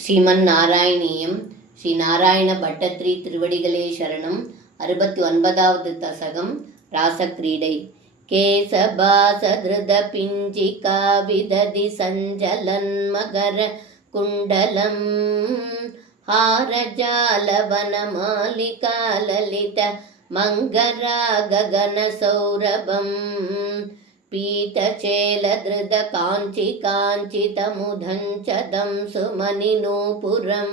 ஸ்ரீமன்னாராயணீயம் ஸ்ரீ நாராயண பட்டத்ரி திருவடிகளே சரணம். 69வது தசகம் ராசக்கிரீடை. கேசபாசதிருத பிஞ்சிகா விததி சஞ்சலன் மகர குண்டலம் ஹாரஜாலவன மாலிகா லலித மங்கரா ககன சௌரಭಂ ಪೀತಚೇಲಧೃತ ಕಾಂಚಿ ಕಾಂಚಿತಮುಧಂಚದಂ ಸುಮನಿನೂಪುರಂ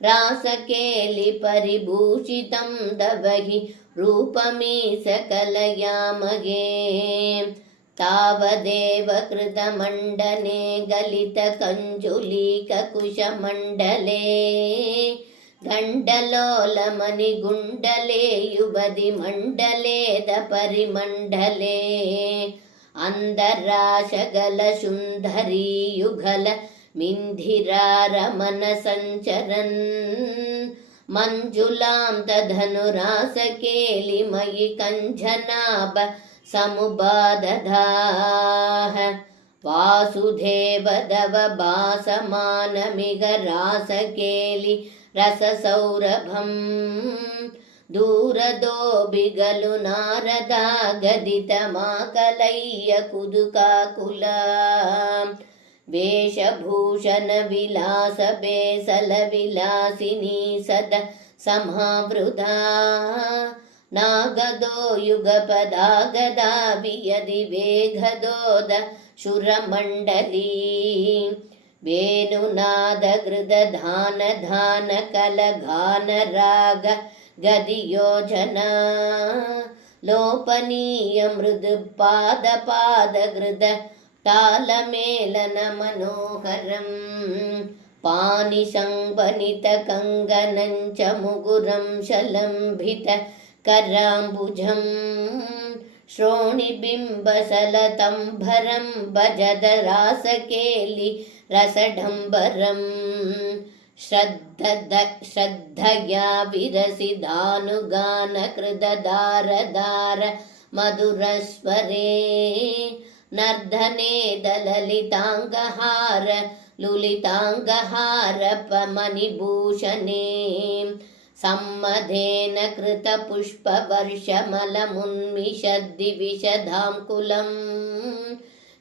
ರಾಸಕೇಲಿ ಪರಿಭೂಷಿತಂ ದವಹಿ ರೂಪಮೀಸ ಕಲಯಾಮಗೇ ತಾವದೇವ ಕೃತಮಂಡನೆ ಗಲಿತ ಕಂಜುಲೀಕ ಕುಶಮಂಡಲೇ ಗಂಡಲೋಲಮಣಿಗುಂಡಲೇ ಯುವದಿ ಮಂಡಲೇದ ಪರಿಮಂಡಲೇ ಅಂಧರಾಶಗಲ ಶುಂಧರೀ ಯುಗಲ ಮಿಂಧಿರಾರಮನ ಸಂಚರನ್ ಮಂಜುಲಾಂ ತಧನುರಾಸಕೇಲಿ ಮಯಿ ಕಂಜನಾಭ ಸಮುಬಾದಧಾಹ ವಾಸುದೇವದವ ಭಾಸಮಾನಮಿಗ ರಾಸಕೇಲಿ ರಸಸೌರಭಂ ದೂರದೋ ಬಿಗಲು ನಾರದ ಗದಿತ ಮಾಕಲಯ್ಯ ಕುದುಕಾಕುಲ ವೇಷಭೂಷಣ ವಿಲಾಸ ಬೇಸಲ ವಿಲಾಸಿನಿ ಸದ ಸಮಾವೃತ ನಾಗದೋ ಯುಗಪದಾಗದ ವಿಯದಿ ವೇಗದೋದ ಶುರಮಂಡಲೀ ವೇಣುನಾದ ಗೃದ ಧಾನ ಧಾನ ಕಲಘಾನ ರಾಗ ಗದಿಯೋಜನ ಲೋಪನೀಯ ಮೃದು ಪಾದ ಪಾದ ಗೃದ ತಾಲಮೇಲನ ಮನೋಹರಂ ಪಾನಿ ಸಂಬನಿತ ಕಂಗನಂಚ ಮುಗುರಂ ಶಲಂಭಿತ ಕರಾಂಬುಜಂ ಶ್ರೋಣಿಬಿಂಬಸಲತಂಭರಂ ಭಜದ ರಾಸಕೇಲಿ ರಸಢಂಬರಂ ಶ್ರದ್ಧಯಾ ವಿರಸಿದಾನುಗಾನ ಕೃತದಾರದಾರ ಮಧುರಸ್ವರೇ ನರ್ಧನೇದ ಲಲಿತಾಂಗಹಾರ ಲುಲಿತಾಂಗಹಾರ ಪಮನಿಭೂಷಣೇ ಸಮ್ಮಧೇನ ಕೃತ ಪುಷ್ಪ ವರ್ಷಮಲ ಮುನ್ಮಿಷದ್ದಿ ವಿಷಧಾಂಕುಲಂ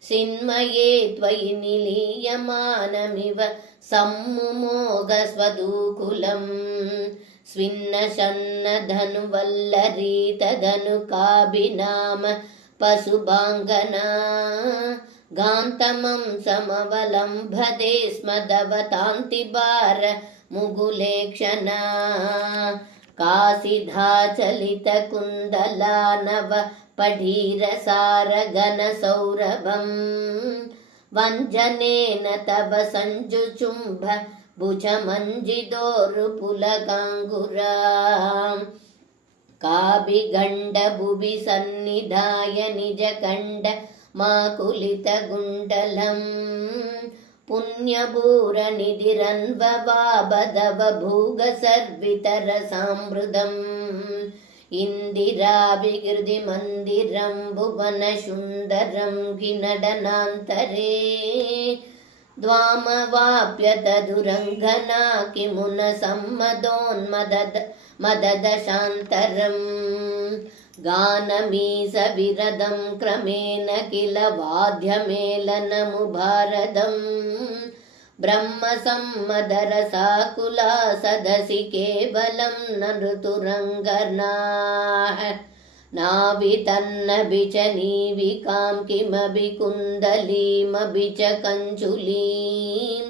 ಸಿನ್ಮಯೇ ತ್ವಯಿ ನಿಲೀಯಮಾನಮಿವ ಸಮ್ಮುಮೋಗ ಸ್ವದೂಕುಲಂ ಸ್ವಿನ್ನ ಷಣ್ಣ ಧನು ವಲ್ಲರೀತಧನು ಕಾಭಿನಾಮ ಪಶುಭಾಂಗನಾ ಗಾಂತಮಂ ಸಮವಲಂಭದೆ ಸ್ಮದವತಾಂತಿಬಾರ ಮುಗುಲೇಕ್ಷಣ ಕಾಸಿಧಾಚಲಿತ ಕುಂದಲಾನವ ಪಢೀರ ಸಾರಗನ ಸೌರಭಂ ವಂಜನೇನ ತವ ಸಂಜುಚುಂಭ ಭುಜ ಮಂಜಿದೋರು ಪುಲಗಾಂಗುರ ಕಾಭಿಗಂಡ ಭುವಿ ಸನ್ನಿಧಾಯ ನಿಜ ಕಂಡ ಮಾಕುಲಿತ ಗುಂಡಲಂ ಪುಣ್ಯಭೂರ ನಿಧಿರನ್ವವಾಬದವ ಭೂಗ ಸರ್ವಿತರ ಸಾಮೃದಂ ಇಂದಿರಾ ವಿಗೃಧಿ ಮಂದಿರಂ ಭುವನ ಸುಂದರಂ ಗಿನಡನಾಂತರೇ ದ್ವಾಮವಾಪ್ಯ ತದುರಂಗನಾ ಕಿಮುನ ಮದದ ಶಾಂತರಂ ಗಾನಮೀಸ ವಿರದಂ ಕ್ರಮೇಣ ಕಿಲ ವಾದ್ಯಮೇಲನಮುಭಾರದಂ ಬ್ರಹ್ಮ ಸಮ್ಮದರ ಸಾಕುಲ ಸದಸಿ ಕೇವಲಂ ನ ಋತುರಂಗನಾಃ ನಾವಿ ತನ್ನ ಬಿಚ ನೀವಿಕಾಂ ಕಿಮಭಿ ಕುಂದಲೀಮಭಿ ಚ ಕಂಚುಲೀಂ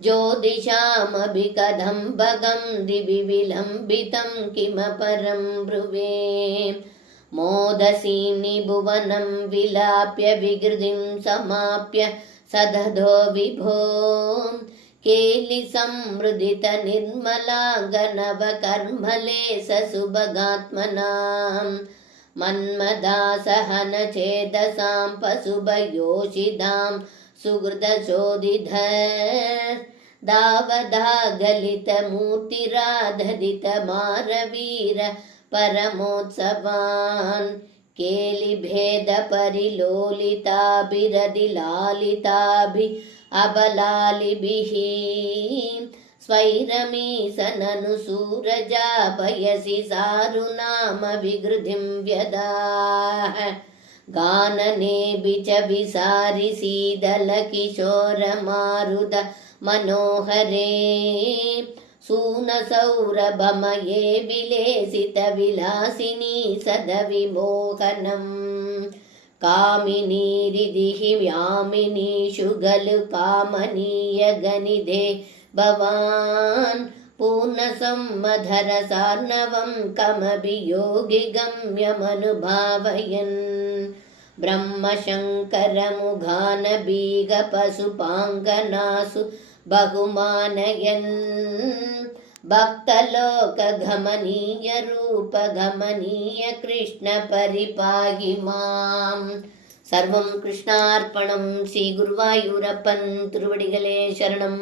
ಜ್ಯೋತಿಷಾಮಭಿ ಕದಂಬಗಂ ದಿವಿ ವಿಲಂಬಿತಂ ಕಿಮ ಪರಂ ಬ್ರುವೇ ಮೋದಸೀನಿ ಭುವನಂ ವಿಲಾಪ್ಯ ವಿಗೃಧಿಂ ಸಮಾಪ್ಯ ಸದಧೋ ವಿಭೋ ಕೇಲಿ ಸಮೃದಿತ ನಿರ್ಮಲಾಂಗನವ ಕರ್ಮಲೇಸ ಸುಭಗಾತ್ಮನಾಂ ಮನ್ಮದಾಸಹನ ಛೇದಸಾಂ ಪಶುಭಯೋಷಿದಾಂ ಸುಹೃದ ಶೋಧಿಧ ದಾವದಾಗಲಿತ ಮೂರ್ತಿರಾಧದಿತ ಮಾರವೀರ ಪರಮೋತ್ಸವಾನ್ ಕೇಲಿ ಭೇದ ಪರಿಲೋಲಿತಾಭಿರದಿ ಲಾಲಿತಾಭಿ अबलालिभिः स्वैरमीसननु सूरजापयसि सारुनाम विगृधिं व्यदाः गाननेऽपि च विसारि शीतलकिशोरमारुद मनोहरे सूनसौरभमये विलेसितविलासिनी सदविमोहनम् कामिनीरिदिः व्यामिनीषु गलु कामनीयगनिधे भवान् पूर्णसम्मधरसार्णवं कमभियोगिगम्यमनुभावयन् ब्रह्मशङ्करमुघानबीगपशुपाङ्गनासु बहुमानयन् भक्तलोकगमनीयरूपगमनीय कृष्ण परिपाहि माम् सर्वं कृष्णार्पणं श्री गुरुवायूरप्पन् तिरुवडिगले शरणम्।